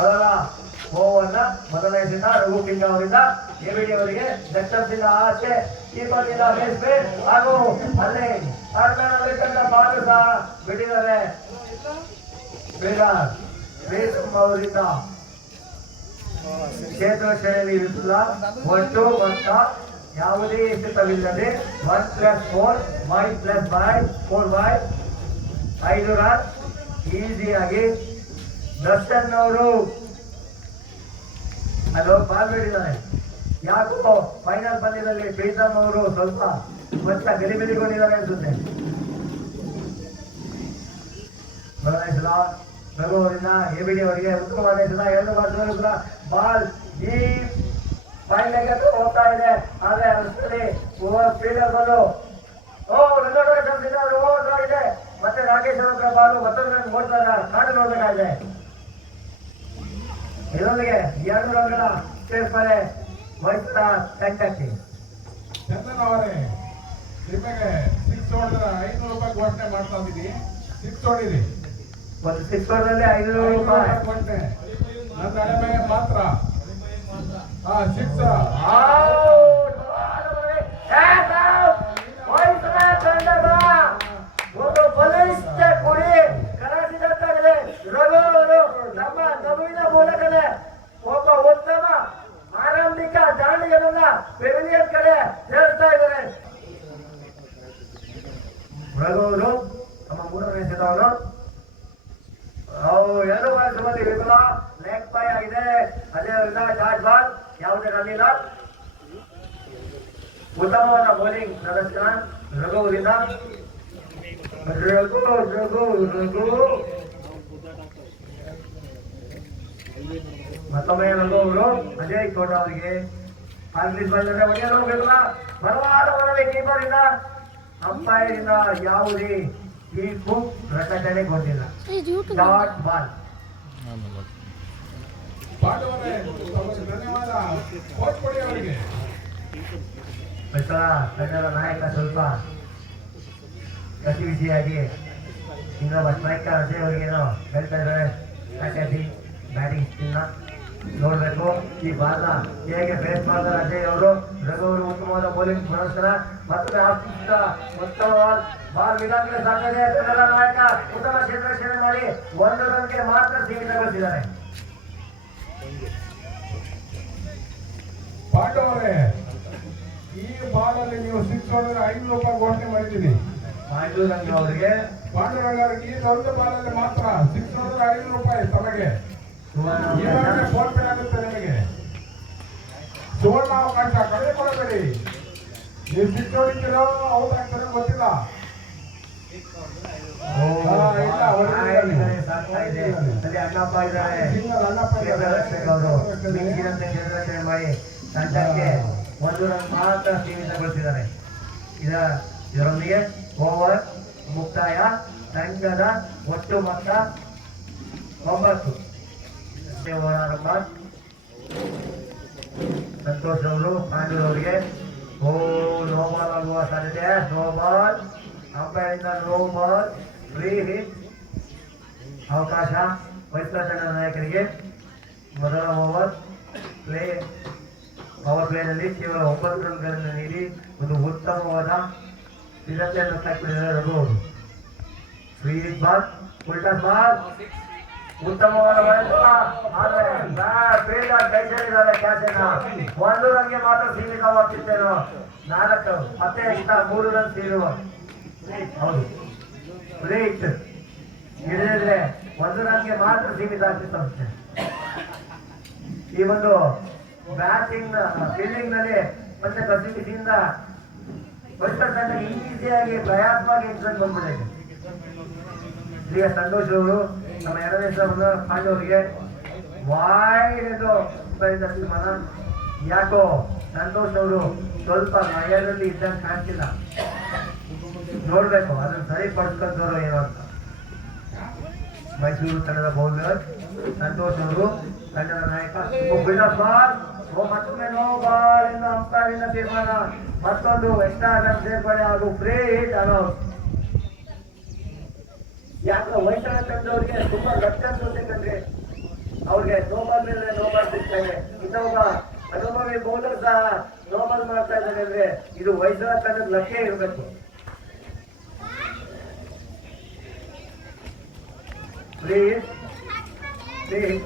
ಮೊದಲ ಓವರ್ನ ಮೊದಲ ಎಸೆತ ರಘು ಕಿಂಗ್ ಅವರಿಂದ ಎಬಿಡಿ ಅವರಿಗೆ ಲೆಫ್ಟ್ ಆಚೆ ಕೀಪರ್ನಿಂದ ಬೇಸ್ಬೇಟ್ ಹಾಗೂ ಅಲ್ಲೇ ಅರ್ಧಕ್ಕಂತ ಬಾಲು ಸಹ ಬಿಟ್ಟಿದ್ದಾರೆ. ಬೇಗ ಅವರಿಂದ ಕ್ಷೇತ್ರ ಶ್ರೇಣಿ ವಿರುದ್ಧ ಒಟ್ಟು ಮೊತ್ತ ಯಾವುದೇ ಎಸೆತವಿಲ್ಲದೆ 1+4 5+5 5 ರನ್ ಈಸಿಯಾಗಿ ದರ್ಶನ್ ಅವರು ಅದು ಬಾಲ್ ಬಿಟ್ಟಿದ್ದಾರೆ. ಯಾಕೋ ಫೈನಲ್ ಪಂದ್ಯದಲ್ಲಿ ಪ್ರೀತಮ್ ಅವರು ಸ್ವಲ್ಪ ಕೊಂಚ ಗಲಿಬಿಲಿಗೊಂಡಿದ್ದಾರೆ ಅನ್ಸುತ್ತೆ. ಬದಲಾಯಿಸಲ ರಘು ಅವರಿಂದ ಎಬಿಡಿ ಅವರಿಗೆ ಉತ್ತಮವಾದ ಎಸೆತ 2 ಬಾಲ್ಗಳು ಕೂಡ ಬಾಲ್ ಈ ಫೈನಲ್ಗೆ ಹೋಗ್ತಾ ಇದೆ. ಆದ್ರೆ ಅಷ್ಟರಲ್ಲಿ ಓವರ್ ಫೀಲ್ಡರ್ ಬಂದು ಓವರ್ ಇದೆ. ಮತ್ತೆ ರಾಕೇಶ್ ಅವರ ಬಾಲು ಮತ್ತೊಂದು ರನ್ ಕಾಡು ನೋಡಬೇಕಾಗಿದೆ. ಇದರೊಂದಿಗೆ 2 ರನ್ಗಳ ಸೇರ್ಪಡೆ ವಹಿಸಿದ ತಂಡಕ್ಕೆ. ಚಂದನ್ ಅವರೇ, ನಿಮಗೆ 6 ಹೊಡೆದ್ರೆ 500 ರೂಪಾಯಿ ಘೋಷಣೆ ಮಾಡ್ತಾ ಇದ್ದೀನಿ. 6 ಹೊಡಿರಿ. ಒಂದು 6 ಹೊಡೆದಲ್ಲಿ 500 ರೂಪಾಯಿ ಘೋಷಣೆ ನನ್ನ ಹಣೆ ಮಾತ್ರ. 6 ಒಂದು ಬಲಿಷ್ಠ ಕುಡಿ ಕನಸಿದಂತಾಗಿದೆ. ರಘುವರು ನಮ್ಮ ನಗುವಿನ ಮೂಲಕನೇ ಒಬ್ಬ ಉತ್ತಮ ಆರಂಭಿಕ ದಾಂಡಿಗರನ್ನ ಪೆವಿಲಿಯನ್ ಕಡೆ ಸೇರಿಸ್ತಾ ಇದ್ದಾರೆ. ರಘುವರು ನಮ್ಮ 3ನೇ ಎಸೆತವನ್ನು 2 ಬಾಲ್ ಸುಮತಿ ವಿಫಲ, ಲೆಗ್ ಬೈ ಆಗಿದೆ. ಅದೇ ಶಾರ್ಟ್ ಬಾಲ್, ಯಾವುದೇ ರನ್ ಇಲ್ಲ. ಉತ್ತಮವಾದ ಬೌಲಿಂಗ್ ಪ್ರದರ್ಶನ ರಘುವರಿಂದ. ರಘು ಮತ್ತೊಮ್ಮೆ ರಘು ಅವರು ಅಜಯ್ ತೋಟ ಅವರಿಗೆ ಬಲವಾದ ಮನವಿ ಕೀಪರ್ ಇಂದ. ಅಂಪೈರ್ ಇಂದ ಯಾವುದೇ ತೀರ್ಪು ಪ್ರಕಟಣೆ ಗೊಂಡಿಲ್ಲ. Dot ball. ಧನ್ಯವಾದ ಕೋಚ್ ಕೊಡಿ ಅವರಿಗೆ. ತಂಡದ ನಾಯಕ ಸ್ವಲ್ಪ ಗತಿವಿಧಿಯಾಗಿ ಇನ್ನೊಬ್ಬ ಸ್ಟ್ರೈಕರ್ ಅಜಯ್ ಅವರಿಗೇನೋ ಹೇಳ್ತಾ ಇದ್ದಾರೆ. ಬ್ಯಾಟಿಂಗ್ ಸ್ಕಿಲ್ನ ನೋಡ್ಬೇಕು. ಈ ಬಾಲ್ನ ಹೇಗೆ ಫೇಸ್ ಮಾಡ್ತಾರೆ ಅಜಯ್ ಅವರು. ರಘು ಅವರು ಉತ್ತಮವಾದ ಬೌಲಿಂಗ್ ಪ್ರದರ್ಶನ. ಮತ್ತೊಮ್ಮೆ ಉತ್ತಮ ಬಾಲ್ ವಿಧಾನಕ್ಕೆ ಸಾಧ್ಯತೆ. ತಂಡದ ನಾಯಕ ಉತ್ತಮ ಕ್ಷೇತ್ರ ಮಾಡಿ 1 ರನ್ಗೆ ಮಾತ್ರ ಸೀಮಿತಗೊಳಿಸಿದ್ದಾರೆ. ಪಾಂಡವರೇ, ಈ ಬಾಲಲ್ಲಿ ನೀವು 6 ಹೊಡೆದ್ರೆ 500 ರೂಪಾಯಿ ಘೋಷಣೆ ಮಾಡಿದ್ದೀರಿ. ಪಾಂಡುರಂಗ ಅವರಿಗೆ ಪಾಂಡುರಂಗರಿಗೆ ಈ ಒಂದು ಬಾಲಲ್ಲಿ ಮಾತ್ರ 6 ಹೊಡೆದ್ರೆ 500 ರೂಪಾಯಿ ತಮಗೆ. ಫೋನ್ ಪೇ ಆಗುತ್ತೆ ನಿಮಗೆ. ಸುವರ್ಣ ಅವಕಾಶ ಕಳೆದುಕೊಳ್ಳಬೇಡಿ. ನೀವು 6 ಹೊಡಿತೀರೋ ಔಟ್ ಆಗ್ತಾರೆ ಗೊತ್ತಿಲ್ಲ. ತಂಡಕ್ಕೆ 1 ರನ್ ಮಾತ್ರ ಸೀಮಿತಗೊಳಿಸಿದ್ದಾರೆ. ಇದರೊಂದಿಗೆ ಓವರ್ ಮುಕ್ತಾಯ. ತಂಡದ ಒಟ್ಟು ಮೊತ್ತ 9. ಸಂತೋಷ್ ಅವರು ಪಾಂಡೂರ್ ಅವರಿಗೆ ನೋ ಬಾಲ್ ಆಗುವ ಸಾಧ್ಯತೆ. No ball. ಅಂಪೈರ್ ಇಂದ ನೋ ಬಾಲ್, ಫ್ರೀ ಹಿಟ್. ಅವಕಾಶ ವಹಿಸಿದ ತಂಡದ ನಾಯಕರಿಗೆ. ಮೊದಲ ಪವರ್ ಪ್ಲೇನಲ್ಲಿ ಕೇವಲ 9 ರನ್ಗಳನ್ನು ನೀಡಿ ಒಂದು ಉತ್ತಮವಾದ ಸ್ಥಿರತೆಯನ್ನು ತಕ್ಕಿದ್ದಾರೆ ರಘು ಅವರು. ಫ್ರೀ ಹಿಟ್ ಬಾಲ್, ಉಲ್ಟಾ ಬಾಲ್, ಉತ್ತಮವಾದ ಕೈಸೇರಿದ್ದಾರೆ. ಕ್ಯಾಚನ್ನ 1 ರನ್ಗೆ ಮಾತ್ರ ಸೀಮಿತವಾಗ್ತಿದ್ದೇನೋ. 4 ಮತ್ತೆ ಇಷ್ಟ 3 ರನ್ ಸೇರುವ. ಹೌದು, ಫ್ರೀಟ್ ಹಿಡಿದಿದ್ರೆ 1 ರನ್ಗೆ ಮಾತ್ರ ಸೀಮಿತ ಆಗ್ತಿತ್ತು. ಈ ಒಂದು ಬ್ಯಾಟಿಂಗ್ ಫೀಲ್ಡಿಂಗ್ ನಲ್ಲಿ ಮತ್ತೆ ಕಸಿಬಿಸಿಯಿಂದ ಈಸಿಯಾಗಿ ಪ್ರಯಾಸವಾಗಿ ಇಂಟ್ರೆಸ್ಟ್ ಬಂದ್ಬಿಟ್ಟಿದೆ. ಈಗ ಸಂತೋಷ್ ಅವರು ನಮ್ಮ 2ನೇ ಹೆಸರನ್ನು ಪಾಂಡವರಿಗೆ ವಾಯ್ಡ್ ಎಂದು ತೀರ್ಮಾನ. ಯಾಕೋ ಸಂತೋಷ್ ಅವರು ಸ್ವಲ್ಪ ನಯದಲ್ಲಿ ಇದ್ದಂಗೆ ಕಾಣ್ತಿಲ್ಲ. ನೋಡ್ಬೇಕು ಅದನ್ನು ಸರಿಪಡಿಸ್ಕೊಂಡವರು ಏನು ಅಂತ. ಮೈಸೂರು ತಂಡದ ಬೌಲರ್ ಸಂತೋಷ್ ಅವರು, ತಂಡದ ನಾಯಕ ಬಾಲ್. ಮತ್ತೊಮ್ಮೆ ನೋ ಬಾಲ್ ಎಂದು ಅಂಪೈರ್ ತೀರ್ಮಾನ. ಮತ್ತೊಂದು ಎಕ್ಸ್ಟ್ರಾ ರನ್ ಸೇರ್ಪಡೆ ಹಾಗೂ ಫ್ರೀ ಹಿಟ್ ಅನೌನ್ಸ್. ಯಾಕೆ ವೈಷ್ಣವ ತಂಡವರಿಗೆ ತುಂಬಾ ಲಕ್ಷ ಕಂಡ್ರೆ ಅವ್ರಿಗೆ ನೋಬಲ್ ಮೇಲೆ ನೋಬಲ್ ಸಿಗ್ತಾ ಇದೆ. ಇನ್ನೊಬ್ಬ ಅನುಭವಿ ಬೌಲರ್ ಸಹ ನೋಬಲ್ ಮಾಡ್ತಾ ಇದ್ದಾರೆ ಅಂದ್ರೆ ಇದು ವಯಸ್ಸಾದ ತಂಡದ ಲಕ್ಷ್ಯ ಇರಬೇಕು.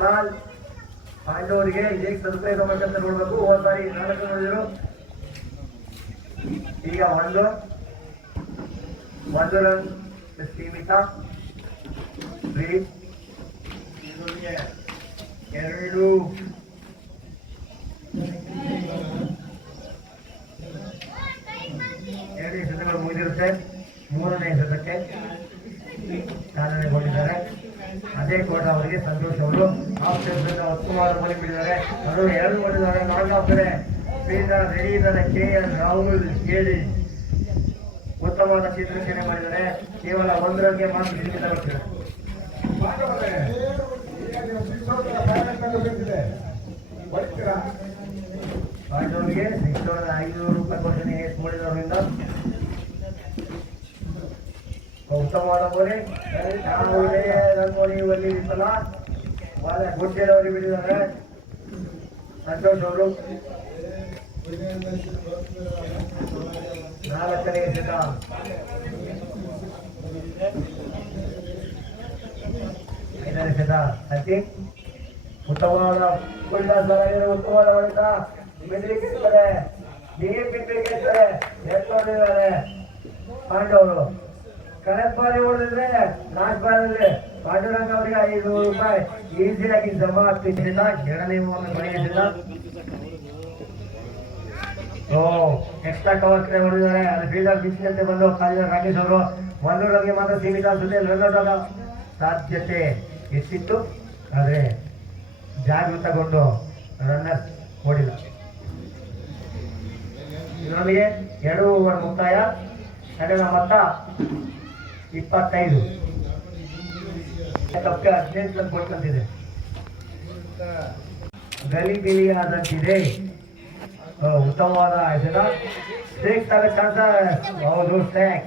ಬಾಲ್ ಪಾಂಡವರಿಗೆ ಹೇಗೆ ಸದುಪಯೋಗ ಮಾಡ್ಕೊಂತ ನೋಡ್ಬೇಕು. ಹೋದ ಬಾರಿ 4 ನೋಡಿದ್ರು, ಈಗ ಒಂದು ರನ್ ಸೀಮಿತ. 2 ಎಸೆತಗಳು ಮುಗಿದಿರುತ್ತೆ. 3ನೇ ಎಸೆತಕ್ಕೆ ಚಾಲನೆಗೊಂಡಿದ್ದಾರೆ. ಅದೇ ಕೋಟ ಅವರಿಗೆ ಸಂತೋಷ್ ಅವರು ಆಫ್ಸೈಡ್ ಉತ್ತಮವಾದ ಗೋಲಿ ಬಿಟ್ಟಿದ್ದಾರೆ. ಅದು 2 ಮಾಡಿದ್ದಾರೆ. ನಾಲ್ಕಾಗ್ತಾರೆ. ಫೀಲ್ಡರ್ ರೆಡಿ ಇದ್ದಾರೆ. KL ರಾಹುಲ್ ಕೇಳಿ ಉತ್ತಮವಾದ ಚಿತ್ರಸೇನೆ ಮಾಡಿದ್ದಾರೆ. ಕೇವಲ 1 ರನ್ಗೆ ಮಾತ್ರ ಸೀಮಿತಗೊಳಿಸಿದ್ದಾರೆ. ಪಾಂಡವರಿಗೆ 6,500 ರೂಪಾಯಿ ಘೋಷಣೆ ಮಾಡಿದವರಿಂದ ಉತ್ತಮವಾದ ಗೋಲಿ. ರಂಗೋಲಿ ಒಲ್ಲಿ ವಿಫಲ. ಗುಡ್ಡೆದವರಿಗೆ ಬಿಟ್ಟಿದ್ದಾರೆ. ಸಂತೋಷ್ ಅವರು 4ನೇ ಎಸೆತ. 5ನೇ ಎಸೆತ. ಉತ್ತಮವಾದ ಉತ್ತಮವಾದ ಹೊಡೆತ. ಮಿಡ್ಲಿಕ್ಕಿರ್ತಾರೆ, ಡೀಪ್ ಮಿಡ್ಲಿಕ್ಕಿರ್ತಾರೆ. ಎತ್ತೊಂಡಿದ್ದಾರೆ ಪಾಂಡವರು. ಕಳೆದ ಬಾರಿ ಹೊಡೆದಿದ್ರೆ ಲಾಸ್ಟ್ ಬಾರಿದ್ರೆ ಪಾಂಡುರಂಗ ಅವರಿಗೆ 500 ರೂಪಾಯಿ ಈಸಿಯಾಗಿ ಜಮಾ ಆಗ್ತಿದ್ದಿಲ್ಲ. 2ನೇ ಬರೆಯಿಲ್ಲ. ಎಕ್ಸ್ಟ್ರಾ ಕವರ್ ಕಡೆ ಹೊಡೆದಿದ್ದಾರೆ. ಅಲ್ಲಿ ಫೀಲ್ಡರ್ ಬಿಸಿನಂತೆ ಬಂದು ಕಾಲಿದ ರಾಕೇಶ್ ಅವರು 1 ರನ್ಗೆ ಮಾತ್ರ ಸೀಮಿತ. ಅನ್ಸುತ್ತೆ ರನ್ಔಟ್ ಆಗೋ ಸಾಧ್ಯತೆ ಎಷ್ಟಿತ್ತು, ಆದರೆ ಜಾಗೃತಗೊಂಡು ರನ್ನರ್ ಓಡಿಲ್ಲ. ಇದರೊಂದಿಗೆ 2 ಓವರ್ ಮುಕ್ತಾಯ. ತಂಡದ ಮೊತ್ತ 25. ತಪ್ಪೆ 18 ರನ್ ಕೊಟ್ಟಂತಿದೆ. ಗಲಿಬಿಲಿಯಾದಂತಿದೆ. ಉತ್ತಮವಾದ ಎಸೆತ. ಸ್ಟ್ರೈಕ್ ತಗ ಚಾನ್ಸ್. ಹೌದು, ಸ್ಟ್ರೈಕ್.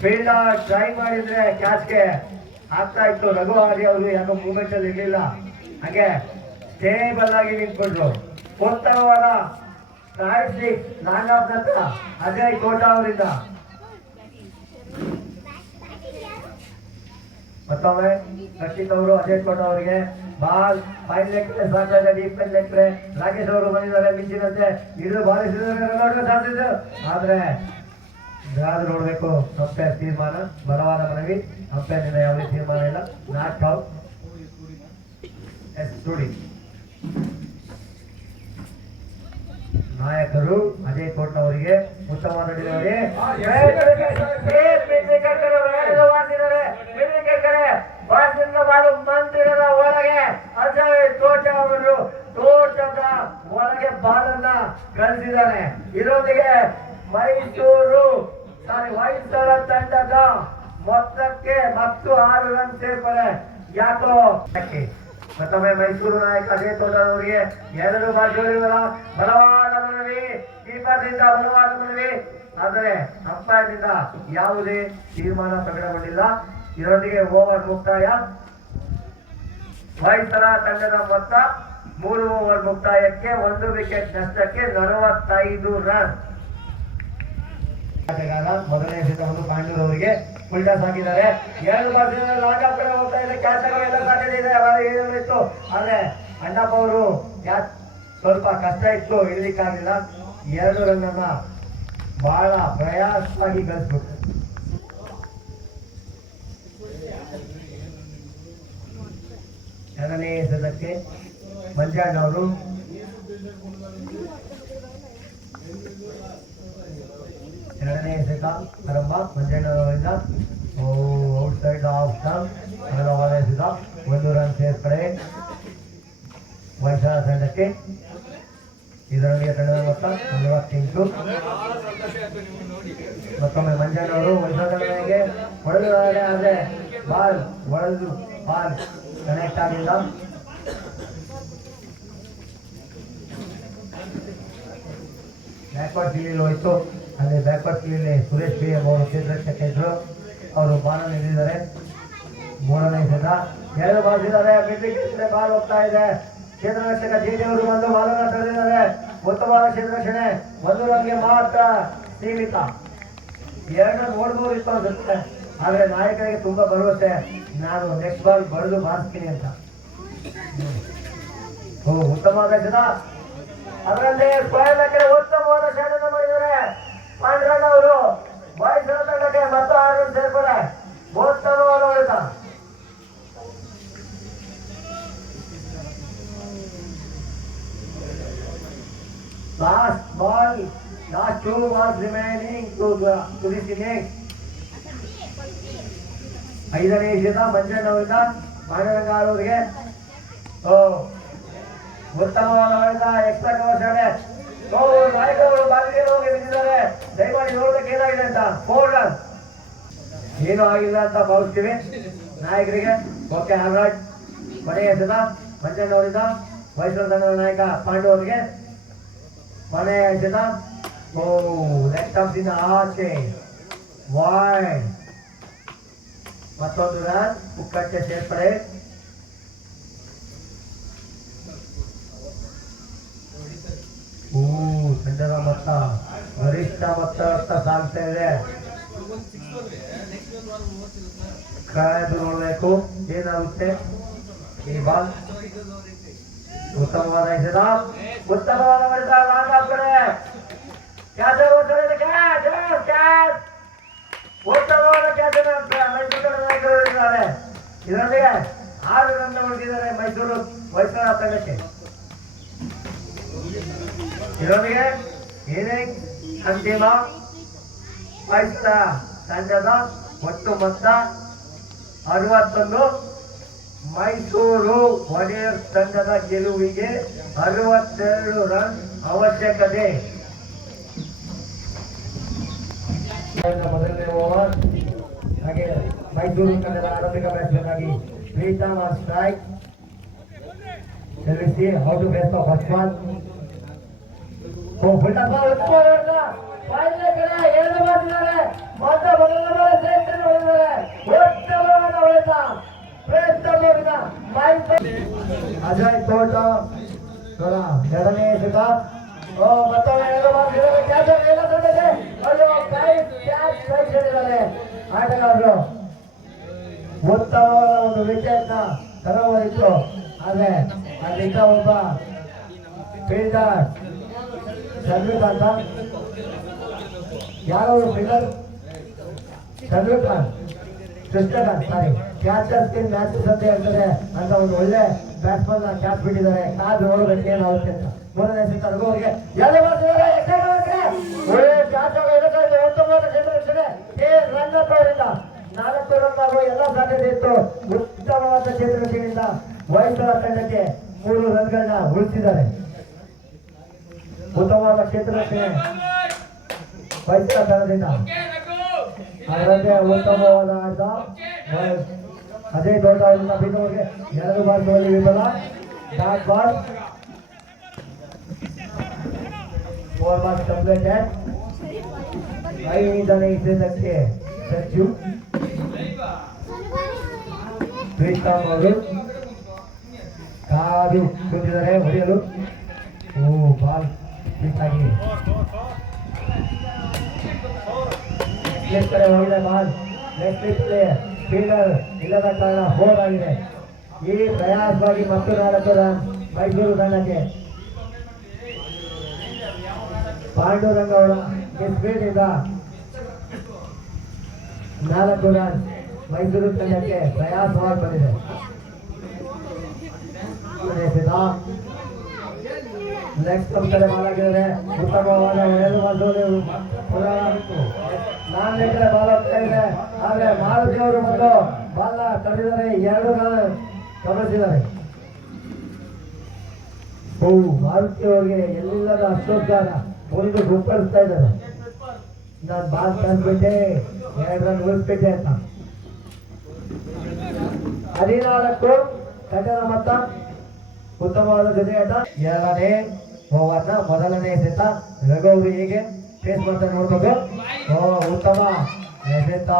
ಫೀಲ್ಡರ್ ಟ್ರೈ ಮಾಡಿದ್ರೆ ಕ್ಯಾಚ್ಗೆ ಆಗ್ತಾ ಇತ್ತು. ರಘು ಆರ್ಯ ಅವರು ಯಾಕೋ ಮೂವ್ಮೆಂಟ್ ಅಲ್ಲಿ ಇರಲಿಲ್ಲ. ಹಾಗೆ ಸ್ಟೇಬಲ್ ಆಗಿ ನಿಂತ್ಕೊಂಡ್ರು. ಉತ್ತಮವಾದ ನಾಗಾಫ್ ನಂತರ ಅಜಯ್ ಕೋಟಾ ಅವರಿಂದ ಮತ್ತೊಮ್ಮೆ ರಕ್ಷಿತ್ ಅವರು ಅಜಯ್ ಕೋಟಾ ಅವರಿಗೆ ಬಾಲ್ 5 ಲೆಗ್ ಸಾಕಾಗ ಡೀಪ್ ಲೆಗ್. ರಾಕೇಶ್ ಅವರು ಬಂದಿದ್ದಾರೆ ಮಿಂಚಿನಂತೆ. ಹಿಡಿದು ಬಾಲಿಸಿದ್ರೆ ಆದ್ರೆ ಯಾರು ನೋಡ್ಬೇಕು. ಅಂಪೈರ್ ತೀರ್ಮಾನ ಬಲವಾದ ಮನವಿ. ಅಂಪೈರ್ನಿಂದ ಯಾವುದೇ ತೀರ್ಮಾನ ಇಲ್ಲ. Not out. ನೋಡಿ, ನಾಯಕರು ಅಜಯ್ ಕೋಟ್ ಅವರಿಗೆ ಉತ್ತಮವಾದ ಡಿಲಿವರಿ. ಮಂದಿರದ ಒಳಗೆ ಅಜಯ್ ಕೋಟ ಅವರು ತೋಟದ ಒಳಗೆ ಬಾಲನ್ನ ಕಳಿಸಿದ್ದಾರೆ. ಇದರೊಂದಿಗೆ ಹೊಯ್ಸಳ ತಂಡದ ಮೊತ್ತಕ್ಕೆ ಮತ್ತು 6 ರನ್ ಸೇರ್ಪಡೆ. ಯಾಕೋ ಮತ್ತೊಮ್ಮೆ ಮೈಸೂರು ನಾಯಕ ಅಜಯ್ ತೋಟದವರಿಗೆ 2 ಬಾಜಿಗಳಿಲ್ಲ. ಬಲವಾದ ಮನವಿ, ಕೀಪರ್ನಿಂದ ಬಲವಾದ ಮನವಿ. ಆದರೆ ಅಂಪೈರ್ನಿಂದ ಯಾವುದೇ ತೀರ್ಮಾನ ಪ್ರಕಟಗೊಂಡಿಲ್ಲ. ಇದರೊಂದಿಗೆ ಓವರ್ ಮುಕ್ತಾಯ. ಹೊಯ್ಸಳ ತಂಡದ ಮೊತ್ತ 3 ಓವರ್ ಮುಕ್ತಾಯಕ್ಕೆ 1 ವಿಕೆಟ್ ನಷ್ಟಕ್ಕೆ 45 ರನ್. ಮೊದಲನೇ ಎಸೆತವನ್ನು ಪಾಂಡೂರವರಿಗೆ ಫುಲ್ಟಾಸ್ ಹಾಕಿದ್ದಾರೆ. 2 ಬಾಲ್ಸ್ ಲಾಂಗ್ ಆಫ್ ಕಡೆ ಹೋಗ್ತಾ ಇದೆ. ಕ್ಯಾಚ್ ಆಗೋ ಎಲ್ಲ ಸಾಧ್ಯತೆ ಇದೆ. ಇತ್ತು, ಆದ್ರೆ ಅಣ್ಣಪ್ಪ ಅವರು ಕ್ಯಾಚ್ ಸ್ವಲ್ಪ ಕಷ್ಟ ಇತ್ತು, ಇಳಿಲಿಕ್ಕಾಗಲಿಲ್ಲ. 2 ರನ್ ಅನ್ನ ಬಹಳ ಪ್ರಯಾಸವಾಗಿ ಗಳಿಸ್ಬಿಟ್ಟು. ಎರಡನೇ ಎಸೆತಕ್ಕೆ ಮಂಜಣ್ಣ ಅವರು ಎರಡನೇ ಎಸೆತ ಆರಂಭ. ಮಂಜಣ್ಣವರಿಂದ ಔಟ್ ಸೈಡ್ ಆಫ್ ಸ್ಟಂಪ್. ಅಗಲವಾದ ಎಸೆತ. 1 ರನ್ ಸೇರ್ಪಡೆ ಹೊಯ್ಸಳ ತಂಡಕ್ಕೆ. ಇದರೊಂದಿಗೆ ತಂಡದ ಮೊತ್ತ 48. ಮತ್ತೊಮ್ಮೆ ಮಂಜಣ್ಣವರು ಹೊಯ್ಸಳ ತಂಡಕ್ಕೆ ಹೊಡೆದಿದ್ದಾರೆ. ಆದರೆ ಬಾಲ್ ಕನೆಕ್ಟ್ ಆಗಿಲ್ಲ. ಬ್ಯಾಕ್ವರ್ಡ್ ಫೀಲ್ಡ್ ಹೋಯ್ತು. ಅಲ್ಲಿ ಬ್ಯಾಕ್ವರ್ಡ್ ಫೀಲ್ಡ್ ಸುರೇಶ್ BM ಅವರು ಕೇಂದ್ರಕ್ಕೆ ಇದ್ರು. ಅವರು ಬಾಲನ್ನು ಹಿಡಿದಿದ್ದಾರೆ. ಮೂರನೇ ಸೆತ ಎರಡು ಬಾರಿಸಿದ್ದಾರೆ. ಮಿಡ್ವಿಕೆಟ್ಗೆ ಬಾಲ್ ಹೋಗ್ತಾ ಇದೆ. ಕ್ಷೇತ್ರ ರಕ್ಷಕ ಜೆಡಿ ಅವರು ಬಂದು ಬಾಲನ್ನು ತಡೆದಿದ್ದಾರೆ. ಉತ್ತಮವಾದ ಕ್ಷೇತ್ರ ರಕ್ಷಣೆ. ಒಂದು ರನ್ಗೆ ಮಾತ್ರ ಸೀಮಿತ. ಎರಡು ನೋಡ್ಬೋದಿತ್ತು ಅನ್ಸುತ್ತೆ, ಆದ್ರೆ ನಾಯಕರಿಗೆ ತುಂಬಾ ಭರವಸೆ, ನಾನು ನೆಕ್ಸ್ಟ್ ಬಾಲ್ ಬರೆದು ಬಾರಿಸ್ತೀನಿ ಅಂತ. ಉತ್ತಮವಾದ ಜನ ಅದರಲ್ಲಿ ಸ್ಕ್ವೇರ್ ಲೆಕ್ಕದಲ್ಲಿ ಉತ್ತಮವಾದ ಶಾಟನ್ನು ಮಾಡಿದ್ದಾರೆ ಪಾಂಡ್ರಣ್ಣ ಅವರು. ಬಾಯ್ಸರ ತಂಡಕ್ಕೆ ಮತ್ತು 6 ರನ್ ಸೇರ್ಪಡೆ. ಉತ್ತಮವಾದ ಹೊಡೆತ. Last ball, last 2 balls remaining to this innings. 5ನೇ ಇನಿಂಗ್ಸ್ ಮಂಜಣ್ಣವರಿಂದ ಪಾಂಡುರಂಗ ಅವರಿಗೆ ಉತ್ತಮವಾದ ಹೊಡೆತ. ಎಕ್ಸ್ಟ್ರಾ ಕವರ್ ಶಾಲೆ. ನಾಯಕರು ಬಾಗಿಲಿಗೆ ಹೋಗಿ ಬಿದ್ದಿದ್ದಾರೆ. ದಯಮಾಡಿ ನೋಡ್ಬೇಕು ಏನಾಗಿದೆ ಅಂತ. 4 ರನ್. ಏನೂ ಆಗಿಲ್ಲ ಅಂತ ಭಾವಿಸ್ತೀವಿ ನಾಯಕರಿಗೆ. Okay, all right. ಕೊನೆಯ ಎಸೆತ ಮಂಜಣ್ಣವರಿಂದ ಮೈಸೂರು ತಂಡದ ನಾಯಕ ಪಾಂಡು ಅವರಿಗೆ. ಮನೆಯ ಎಸೆತ ಲೆಫ್ಟ್ ಆಫ್ಸಿಂದ ಆಚೆ ವೈಡ್. ಮತ್ತೊಂದು ರನ್ ಪುಕ್ಕಟ್ಟೆ ಸೇರ್ಪಡೆ. ತಂಡದ ಮೊತ್ತ ಗರಿಷ್ಠ ಮೊತ್ತ ಸಾಗ್ತಾ ಇದೆ. ಕಾಯ್ದು ನೋಡಬೇಕು ಏನಾಗುತ್ತೆ ಈ ಬಾಲ್. ಉತ್ತಮವಾದ ಎಸೆತ, ಉತ್ತಮವಾದ ಹೊಡೆತ. ಲಾಂಗ್ ಆಫ್ ಕಡೆ ಉತ್ತಮವಾದ ಕ್ಯಾಚ್ ಮೈಸೂರು ನಾಯಕರು ಹೊಡೆದಿದ್ದಾರೆ. ಇದರೊಂದಿಗೆ 6 ರನ್ ಹೊಡೆದಿದ್ದಾರೆ ಮೈಸೂರು ಹೊಯ್ಸಳ ತಂಡಕ್ಕೆ. ಇದರೊಂದಿಗೆ ಇನ್ನಿಂಗ್ಸ್ ಅಂತಿಮ. ಹೊಯ್ಸಳ ತಂಡದ ಒಟ್ಟು ಮೊತ್ತ 61. ಮೈಸೂರು ವಾರಿಯರ್ಸ್ ತಂಡದ ಗೆಲುವಿಗೆ 62 ರನ್ ಅವಶ್ಯಕತೆ. ಮೊದಲನೇ ಓವರ್. ಹಾಗೆ ಮೈಸೂರು ತಂಡದ ಆರಂಭಿಕ ಬ್ಯಾಟ್ಸ್ಮನ್ ಆಗಿ ಪ್ರೀತಮ್ ಆನ್ ಸ್ಟ್ರೈಕ್. ಸೆಲೆಸಿ how to base off first ball. Ajay Thota ಎರಡನೇ ಎಸೆತ. ಆಟಗಾರರು ಉತ್ತಮವಾದ ಒಂದು ವಿಕೆಟ್ ನ ತರವರಿತ್ತು, ಆದ್ರೆ ಅಲ್ಲಿದ್ದ ಒಬ್ಬ ಫೀಲ್ಡರ್ ಶರ್ಮಿಕಾಂತ, ಯಾರು ಫೀಲ್ಡರ್ ಶರ್ಮಿಕಾಂತ್ ಕೃಷ್ಣಕಾಂತ್ ಸಾರಿ ಕ್ಯಾಚರ್ ಸ್ಕಿನ್ ಮ್ಯಾಚಸ್ ಅಂತ ಹೇಳ್ತಾರೆ ಅಂತ ಒಂದು ಒಳ್ಳೆ ಬ್ಯಾಟ್ಸ್ಮನ್ ಕ್ಯಾಚ್ ಬಿಟ್ಟಿದ್ದಾರೆ. ಕಾದು ನೋಡೋದಕ್ಕೆ ಏನಾಗುತ್ತೆ ಅಂತ. ಮೂರನೇ ಎಸೆತ ರಘುವರ್ಗೆ ಉತ್ತಮವಾದ ಕ್ಷೇತ್ರ ರಕ್ಷಣೆ. ರಂಗಪ್ಪ ಅವರಿಂದ 4 ರನ್ ಆಗುವ ಎಲ್ಲ ಸಾಧ್ಯತೆ ಇತ್ತು. ಉತ್ತಮವಾದ ಕ್ಷೇತ್ರ ರಕ್ಷಣೆಯಿಂದ ಹೊಯ್ಸಳ ತಂಡಕ್ಕೆ 3 ರನ್ಗಳನ್ನ ಉಳಿಸಿದ್ದಾರೆ. ಉತ್ತಮವಾದ ಕ್ಷೇತ್ರ ರಕ್ಷಣೆ ಹೊಯ್ಸಳ ತಂಡದಿಂದ. ಅದರಂತೆ ಉತ್ತಮವಾದ ಆಟ ಅಜಯ್ ದೊಡ್ಡ ಅವರಿಂದ ಬಿದ್ದವರಿಗೆ 2 ಬಾಲ್ಗಳಲ್ಲಿ ವಿಫಲ. Dot ball 4 balls completed. 5ನೇ ಎಸೆತಕ್ಕೆ ಸಜ್ಜು. ಪ್ರೀತಮ್ ಅವರು ಕಾದು ಕೂತಿದ್ದಾರೆ ಹೊಡೆಯಲು. ಬಾಲ್ ಆಗಿ ಕಡೆ ಹೋಗಿದೆ ಬಾಲ್. ನೆಕ್ಸ್ಟ್ ಫೀಲ್ಡರ್ ಇಲ್ಲದ ಕಾರಣ 4 ಆಗಿದೆ. ಈ ಪ್ರಯಾಸವಾಗಿ ಮತ್ತು 4 ರನ್ ಮೈಸೂರು ತಂಡಕ್ಕೆ. ಪಾಂಡುರಂಗ ಅವರ ಸ್ಪೀಡ್ ಇಂದ 4 ರನ್ ಮೈಸೂರು ತಂಡಕ್ಕೆ ಪ್ರಯಾಸವಾಗಿ ಬಂದಿದೆ. ನೆಕ್ಸ್ಟ್ ಕಡೆ ಬಾಲಾಗಿದ್ದಾರೆ. ಉತ್ತಮವಾದ ಹೊಡೆದು ನಾನ್ ಲೆಕ್ಕದ ಬಾಲ್ ಹೋಗ್ತಾ ಇದೆ, ಆದ್ರೆ ಮಾರುತಿ ಅವರು ಬಂದು ಬಾಲ್ ತಡೆದಿದ್ದಾರೆ. 2 ರನ್ ಗಮನಿಸಿದ್ದಾರೆ. ಮಾರುತಿ ಅವರಿಗೆ ಎಲ್ಲಿಲ್ಲದ ಅಷ್ಟೊತ್ತಾಗ ಒಂದು ಗುಪ್ಪಳಿಸ್ತಾ ಇದ್ದಾರೆ. ನಾನು ಬಾಲ್ ತಂದ್ಬಿಟ್ಟೆ 2 ರನ್ ಉಳಿಸ್ಬಿಟ್ಟೆ ಅಂತ. 14 ಕಟ್ಟಡ ಮೊತ್ತ. ಉತ್ತಮವಾದ ಜೊತೆ ಆಟ. 2ನೇ ಓವರ್ನ ಮೊದಲನೇ ಎಸೆತ ರಘುವರು ಹೇಗೆ ಫೇಸ್ ಮಾಡ್ತಾರೆ ನೋಡ್ಬೇಕು. ಉತ್ತಮ ಎಸೆತ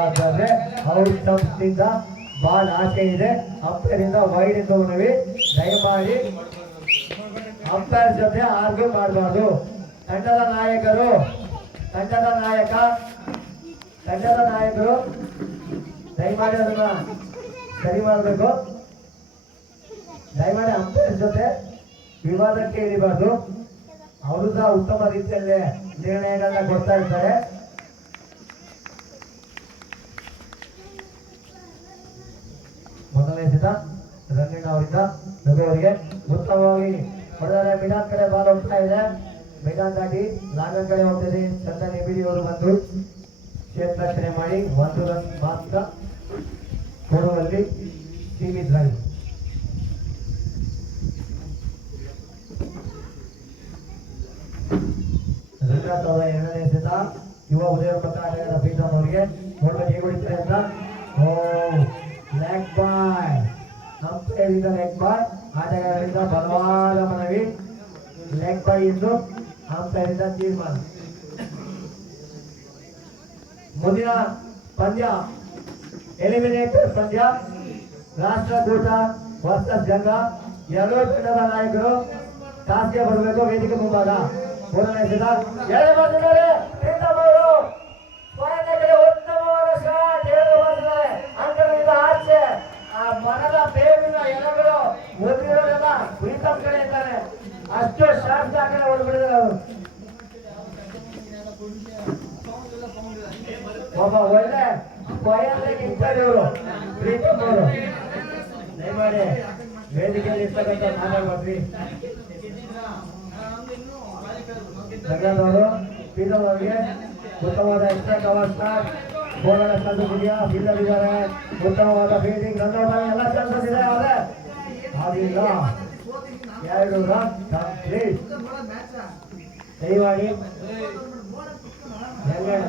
ಆದರೆ ಔಟ್ ಸ್ಟಂಪ್ನಿಂದ ಬಾಲ್ ಆಚೆ ಇದೆ. ಅಂಪೈರ್ ಇಂದ ವೈಡ್ ಎಂದು ಮನವಿ. ದಯಮಾಡಿ ಅಂಪೈರ್ ಜೊತೆ ಆರ್ಗ್ಯೂ ಮಾಡಬಾರ್ದು. ತಂಡದ ನಾಯಕರು ದಯಮಾಡಿ ಅದನ್ನ ಸರಿ ಮಾಡಬೇಕು. ದಯಮಾಡಿ ಅಂಪೈರ್ ಜೊತೆ ವಿವಾದಕ್ಕೆ ಇಳಿಬಾರ್ದು. ಅವರು ಸಹ ಉತ್ತಮ ರೀತಿಯಲ್ಲಿ ನಿರ್ಣಯಗಳನ್ನ ಕೊಡ್ತಾ ಇರ್ತಾರೆ. ಮೊದಲನೇ ಸಿದ್ಧ ರಂಗಣ್ಣ ಅವರಿಂದ ರಘು ಅವರಿಗೆ ಉತ್ತಮವಾಗಿ ಹೊಡೆದರೆ ಮಿಡಾನ್ ಕಡೆ ಬಾಲ್ ಹೋಗ್ತಾ ಇದೆ. ಮಿಡಾನ್ ದಾಟಿ ಲಾಂಗನ್ ಕಡೆ ಹೋಗ್ತಿದೆ. ಚಂದನ್ ಎಬಿಡಿ ಅವರು ಬಂದು ಕ್ಷೇತ್ರರಕ್ಷಣೆ ಮಾಡಿ 1 ರನ್ ಮಾತ್ರ ಕೊಡುವಲ್ಲಿ ಸೀಮಿತರಾಗಿ. ರಂಗನಾಥ್ ಅವರ 2ನೇ ಸಿದ್ಧ ಯುವ ಉದಯ ಆಟಗಾರ ಪ್ರೀತಮ್ ಅವರಿಗೆ ನೋಡ್ಬೇಕು ಹೇಗೆ ಹೊಡಿತಾರೆ ಅಂತ. ಲೆಗ್ ಬಾಯ್ ಅಂಪೈರಿಂದ ಲೆಗ್ ಬಾಯ್. ಆಟಗಾರರಿಂದ ಬಲವಾದ ಮನವಿ. ಲೆಗ್ ಬಾಯ್ ಎಂದು ಅಂಪೈರಿಂದ ತೀರ್ಮಾನ. ಮುಂದಿನ ಪಂದ್ಯ ಎಲಿಮಿನೇಟರ್ ಪಂದ್ಯ. ರಾಷ್ಟ್ರಕೂಟ ವರ್ಸಸ್ ಗಂಗಾ. ಎರಡೂ ತಂಡದ ನಾಯಕರು ಟಾಸ್ಗೆ ಬರಬೇಕು. ವೇದಿಕೆ ಮುಂಭಾಗ 3ನೇ ಸಿದ್ಧ 2 ಬಾಲ್ಗಳಿದ್ದಾರೆ. ಪ್ರೀತಮ್ ಅವರು ಉತ್ತಮವಾದ ಶಾಟ್ 7 ಬಾಲ್ಗಳಿದ್ದಾರೆ. ಅಂಕಣದಿಂದ ಆಚೆ ಆ ಮನದ ಬೇವಿನ ಎಲೆಗಳು ಒದ್ದಿರೋದೆಲ್ಲ ಪ್ರೀತಮ್ ಕಡೆ ಇದ್ದಾರೆ. ಅಷ್ಟು ಶಾಟ್ ಆ ಕಡೆ ಹೊರಬಿಡಿದ್ದಾರೆ ಅವರು. ಒಬ್ಬ ಒಳ್ಳೆ ಕೊಯ್ಯಲ್ಲಿಗೆ ಇದ್ದಾರೆ ಇವರು ಪ್ರೀತಮ್ ಅವರು. ದಯಮಾಡಿ ವೇದಿಕೆಯಲ್ಲಿ ಇರ್ತಕ್ಕಂಥ ಮಾತಾಡ್ಬಾರ್ದ್ರಿ. ರಂಗನವರು ಪ್ರೀತಮ್ ಅವರಿಗೆ ಉತ್ತಮವಾದ ಎಕ್ಸ್ಟ್ರಾ ಕವರ್ ಸ್ಟಾರ್ಟ್. ಗೋಲನ ತಂದುಬಿಡಿಯ ಫೀಲ್ಡರ್ ಇದ್ದಾರೆ. ಉತ್ತಮವಾದ ಫೀಲ್ಡಿಂಗ್ ರನ್ ಎಲ್ಲ ಚಾನ್ಸಸ್ ಇದೆ. ಆದರೆ ಆಗಿಲ್ಲ. 2 ರನ್ ಕಂಪ್ಲೀಟ್. ದಯಮಾಡಿ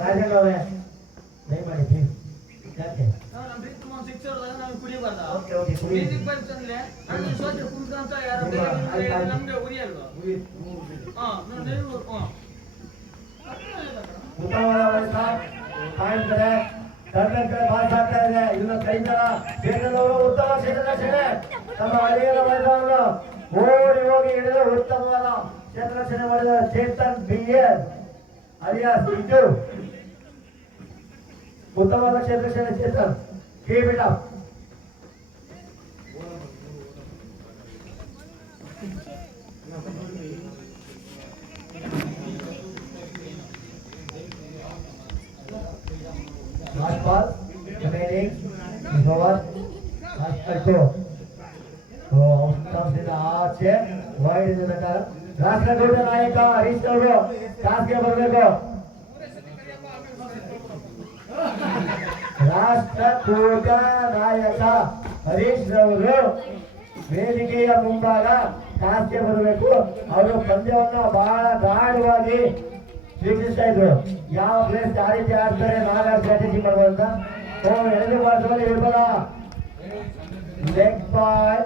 ರಾಜೇಂದ್ರ ಅವರೇ ದಯಮಾಡಿ ಪ್ಲೀಸ್. ಯಾಕೆ ಉತ್ತಮವಾದ ಕಾಣ್ತಾರೆ. ಬಾಲ್ ಸಾಕ್ತಾ ಇದೆ. ಇನ್ನು ಕೈತರ ಚೇತನವರು ಉತ್ತಮ ಕ್ಷೇತ್ರರಕ್ಷಣೆ. ತಮ್ಮ ಹಳ್ಳಿಯ ಮೈದಾನ ಓಡಿ ಹೋಗಿ ಹಿಡಿದು ಉತ್ತಮವಾದ ಕ್ಷೇತ್ರರಕ್ಷಣೆ ಮಾಡಿದ ಚೇತನ್ BL ಅಲಿಯಾಸ್ ಇದ್ದು. ಉತ್ತಮವಾದ ಕ್ಷೇತ್ರರಕ್ಷಣೆ Chetan. Keep it up. Last ball remaining is over. Last two. Outcomes ಆಚೆ ವೈಡ್ ಇದೆ. ರಾಷ್ಟ್ರಕೂಟ ನಾಯಕ ಹರೀಶ್ ಅವರು ಟಾಸ್ಗೆ ಬರಬೇಕು. ರಾಷ್ಟ್ರಕೂಟ ನಾಯಕ ಹರೀಶ್ ಅವರು ವೇದಿಕೆಯ ಮುಂಭಾಗ ಟಾಸ್ಗೆ ಬರಬೇಕು. ಅವರು ಪಂದ್ಯವನ್ನ ಬಹಳ ಗಾಢವಾಗಿ ವೀಕ್ಷಿಸ್ತಾ ಇದ್ರು. ಯಾವ ಪ್ಲೇಸ್ ಯಾವ ರೀತಿ ಆಡ್ತಾರೆ, ನಾವ್ಯಾವ ಸ್ಟ್ರಾಟಜಿ ಮಾಡ್ಬೋದು ಅಂತ. ಎಳೆದು ಬಾರಿಸುವಲ್ಲಿ ಇರ್ಬಲ್ಲ. ಲೆಗ್ ಬಾಯ್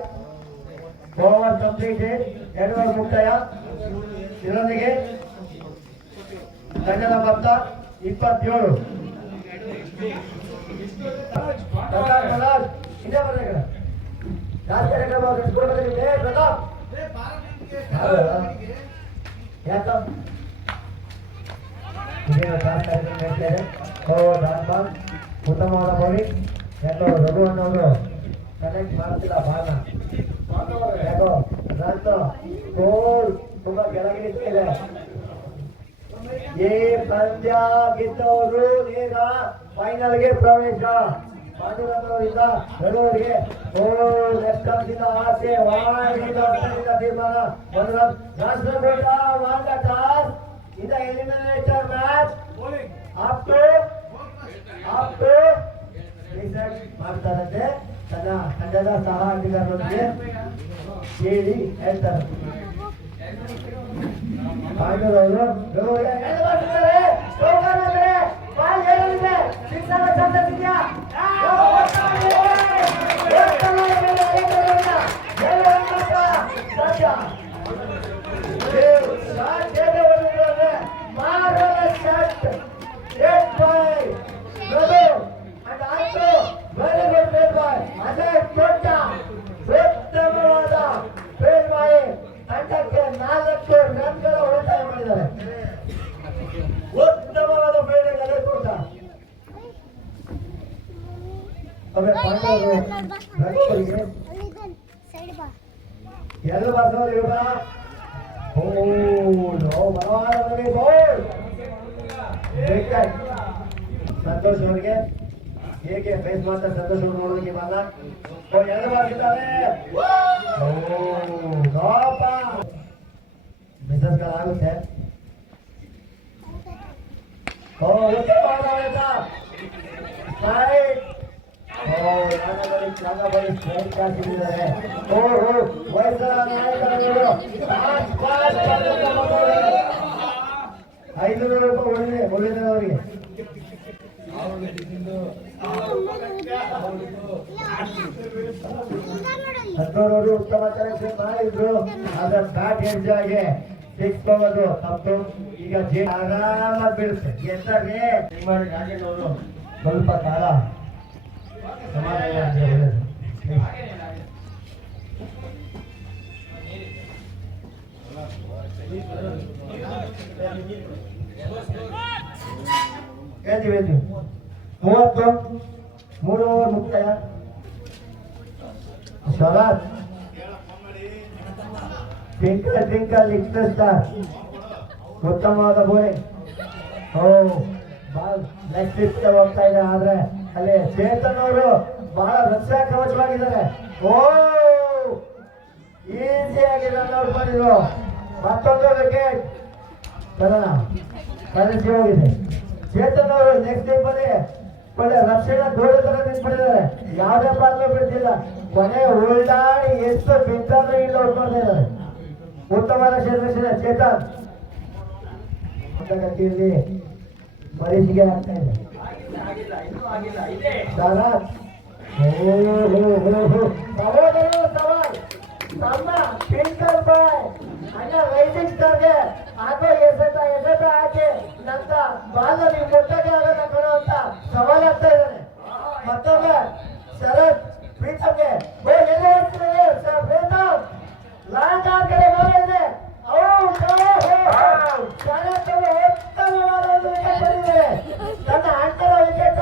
ಓವರ್ ಕಂಪ್ಲೀಟೆಡ್. 2 ಓವರ್ ಮುಕ್ತಾಯ. ಇದರೊಂದಿಗೆ ತಂಡದ ಮೊತ್ತ 27. ಇದೇ ಬರ್ಬೇಕು. ಪ್ರತಾಪ್ ಯಾಕ ಉತ್ತಮವಾದ ಬೌಲಿಂಗ್. ಯಾಕೋ ರಘು ಅನ್ನೋರು ಕನೆಕ್ಟ್ ಮಾಡ್ತಿಲ್ಲ ಬಾಲ್ನ. ಯಾಕೋ ರನ್ ಗೋಲ್ ತುಂಬಾ ಕೆಳಗೆ ನಿಂತಿದೆ. ಈ ಪಂದ್ಯ ಗೆದ್ದವರು ಈಗ ಫೈನಲ್ಗೆ ಪ್ರವೇಶ. ಪಾಂಡುರಂಗವರಿಂದ ರಘುವರಿಗೆ ಲೆಫ್ಟ್ ಹಂತದಿಂದ ಆಸೆ ವಾಡಿದ ತೀರ್ಮಾನ. 1 run. Rashtrakuta won the toss in the eliminator match. up to result ಮಾಡ್ತಾರಂತೆ. ತನ್ನ ತಂಡದ ಸಹ ಆಟಗಾರರೊಂದಿಗೆ ಕೇಳಿ ಹೇಳ್ತಾರೆ. ಪಾಂಡುರವರು ತಂಡಕ್ಕೆ 4 ರನ್ಗಳ ಉಳಿತಾಯ ಮಾಡಿದ್ದಾರೆ. ಉತ್ತಮವಾದ ಫೀಲ್ಡಿಂಗ್ ಅದೇ ಕೂಟ. ಪಾಂಡವರು ರಘುವರಿಗೆ ಎರಡು ಬರ್ದವರು ಇವ್ರ ಮನೋಹರದಲ್ಲಿ ಬೋಲ್ ವಿಕೆಟ್. ಸಂತೋಷ್ ಅವರಿಗೆ ಹೇಗೆ ಫೇಸ್ ಮಾಡ್ತಾರೆ ಸಂತೋಷ್ ಅವರು ನೋಡೋದಕ್ಕೆ ಇವಾಗ ಎರಡು ಬಾರಿದ್ದಾರೆ. ಮಿಸಸ್ ಆಗುತ್ತೆ. ₹500 ಒಳ್ಳೆದ ಅವರಿಗೆ. ಸಂತೋಷ್ ಉತ್ತಮ ಸೆಲೆಕ್ಷನ್ ಮಾಡಿದ್ರು. ಅದರ ಬ್ಯಾಟ್ ಹೆಡ್ಜ್ ಆಗಿ ಸಿಕ್ಸ್ ಹೋಗೋದು ತಪ್ಪು. ಈಗ ಆರಾಮಾಗಿ ಬೀಳುತ್ತೆ. ಎಂದ್ರೆ ರಾಜೇಂದ್ರ ಅವರು ಸ್ವಲ್ಪ ಕಾಲ ಸಮಾಧಾನ ಹೇಳ್ತೀವಿ 33 ಓವರ್ ಮುಕ್ತಾಯ. ಸ್ವರಾಜ್ ಟ್ವಿಂಕಲ್ ಲಿಟ್ಲ್ ಸ್ಟಾರ್ ಉತ್ತಮವಾದ ಬೋಲಿಂಗ್. ಬಾಲ್ ಲೆಗ್ ಸ್ಲಿಪ್ ಹೋಗ್ತಾ ಇದೆ. ಆದ್ರೆ ಅಲ್ಲಿ ಚೇತನ್ ಅವರು ಬಹಳ ರಕ್ಷಾ ಕವಚವಾಗಿದ್ದಾರೆ. ಈಸಿಯಾಗಿ ರನ್ ಔಟ್ ಮಾಡಿದ್ರು. ಮತ್ತೊಂದು ವಿಕೆಟ್ ಕರೆನ್ಸಿ ಹೋಗಿದೆ. ಚೇತನ್ ಅವರು ನೆಕ್ಸ್ಟ್ ಸ್ಲಿಪ್ ಅಲ್ಲಿ ಒಳ್ಳೆ ರಕ್ಷಣೆ ಗೋಡೆ ತರ ನಿಂತ್ಬಿಟ್ಟಿದ್ದಾರೆ. ಯಾವುದೇ ಬಾಲ್ಲು ಬಿಡ್ತಿಲ್ಲ. ಕೊನೆ ಉಲ್ಟಾಡಿ ಎಷ್ಟು ಬಿದ್ದಾದ್ರೂ ಇಲ್ಲಿ ಔಟ್ ಮಾಡ್ತಾ ಇದ್ದಾರೆ. ಉತ್ತಮ ರಕ್ಷಣೆ ಚೇತನ್ ಗತಿಯಲ್ಲಿ ಮರೀಚಿಗೆ ಆಗ್ತಾ ಇದೆ. ತಮ್ಮ ಟ್ವಿಂಕಲ್ ಬಾಯ್ ಅಣ್ಣ ರೈಸಿಂಗ್ ಸ್ಟಾರ್ಗೆ ಹಾಕೋ ಎಸೆತ ಹಾಕಿ ನಂತ ಬಾಲ್ ನೀವು ಮುಟ್ಟಕ್ಕೆ ಆಗೋದ ಕಣೋ ಅಂತ ಸವಾಲಾಗ್ತಾ ಇದ್ದಾನೆ. ಮತ್ತೊಮ್ಮೆ ಶರತ್ ಪ್ರೀತಮ್ಗೆ ಲಾಂಗ್ ಆ ಕಡೆ ಇದೆ. ಉತ್ತಮವಾದ ಒಂದು ವಿಕೆಟ್ ಬಂದಿದ್ದಾರೆ. ತನ್ನ ಅಂತರ ವಿಕೆಟ್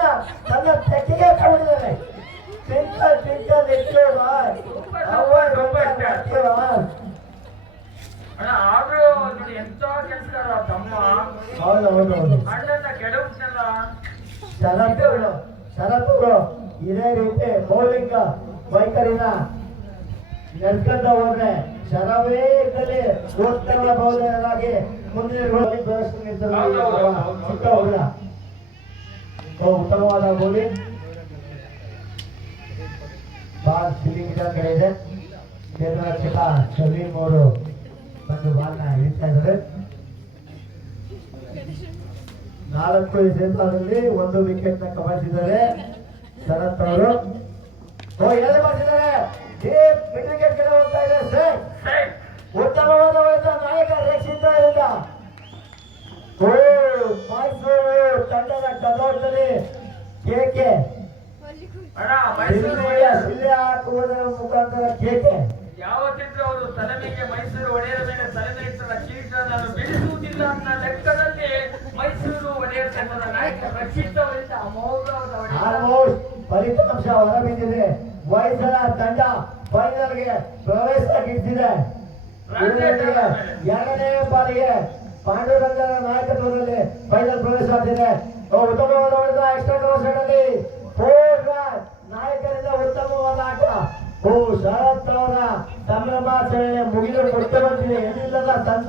ತನ್ನ ತೆಕ್ಕಿಗೆ ತಗೊಂಡಿದ್ದಾರೆ. ಟ್ವಿಂಕಲ್ ಇಟ್ಟು ಶರತ್ ಅವರು ಇದೇ ರೀತಿ ಬೌಲಿಂಗ್ ವೈಖರಿನ ನಡ್ಕೊಂಡ ಹೋದ್ರೆ ಶರವೇ ಇದ್ದಲ್ಲಿ ಉತ್ತಮ ಬೌಲರ್ ಆಗಿ ಮುಂದಿನ ಚಿಕ್ಕ ಹುಡುಗ ಉತ್ತಮವಾದ ಬೌಲಿಂಗ್. ಬಾಲ್ ಫೀಲ್ಡಿಂಗ್ ಕಡೆ ಇದೆ. ಕೇಂದ್ರ ರಕ್ಷಕ ಶಮೀಮ್ ಅವರು ಬಂದು ಬಾಲ್ನ ಹಿಡಿತಾ ಇದ್ದಾರೆ. 4 ಎಸೆತದಲ್ಲಿ 1 ವಿಕೆಟ್ ನ ಕಬಳಿಸಿದ್ದಾರೆ ಶರತ್ ಅವರು. ಎರಡು ಮಾಡಿದ್ದಾರೆ. ಮಿಡ್ ವಿಕೆಟ್ ಕಡೆ ಹೋಗ್ತಾ ಇದೆ. ಉತ್ತಮವಾದ ನಾಯಕ ರಕ್ಷಿತ ಮೈಸೂರು ತಂಡದ ಕದೌಟದಲ್ಲಿ ಕೇಕೆ ಶಿಲೆ ಹಾಕುವುದರ ಮುಖಾಂತರ ಕೇಕೆ. ಯಾವತ್ತಿದ್ರು ಅವರು ತಲೆಮೆಗೆ ಮೈಸೂರು ಒಡೆಯರ ಮೇಲೆ ತಲೆಮೆ ಇಟ್ಟರ ಕಿರೀಟ ನಾನು ಬೆಳೆಸುವುದಿಲ್ಲ ಅಂತ ಲೆಕ್ಕದಲ್ಲಿ ಮೈಸೂರು ಒಡೆಯರ ತಂಡದ ನಾಯಕ ರಕ್ಷಿತ್ ಅವರಿಂದ ಆಲ್ಮೋಸ್ಟ್ ಫಲಿತಾಂಶ ಹೊರಬಿದ್ದಿದೆ. ವಯಸ್ಸರ ತಂಡ ಫೈನಲ್ಗೆ ಪ್ರವೇಶ ಗಿಟ್ಟಿದೆ. 2ನೇ ಬಾರಿಗೆ ಪಾಂಡುರಂಗನ ನಾಯಕತ್ವದಲ್ಲಿ ಫೈನಲ್ ಪ್ರವೇಶ ಆಗ್ತಿದೆ. ಉತ್ತಮವಾದ ಹೊಡೆದ ಎಕ್ಸ್ಟ್ರಾ ಕವರ್ ಅಲ್ಲಿ 4 ರನ್. ನಾಯಕರಿಂದ ಉತ್ತಮವಾದ ಆಟ. ಶರತ್ ಅವರ ಸಂಭ್ರಮಾಚರಣೆ ಮುಗಿದು ಕೊಟ್ಟು ಬಂದಿದೆ. ಎಲ್ಲಿಲ್ಲದ ತನ್ನ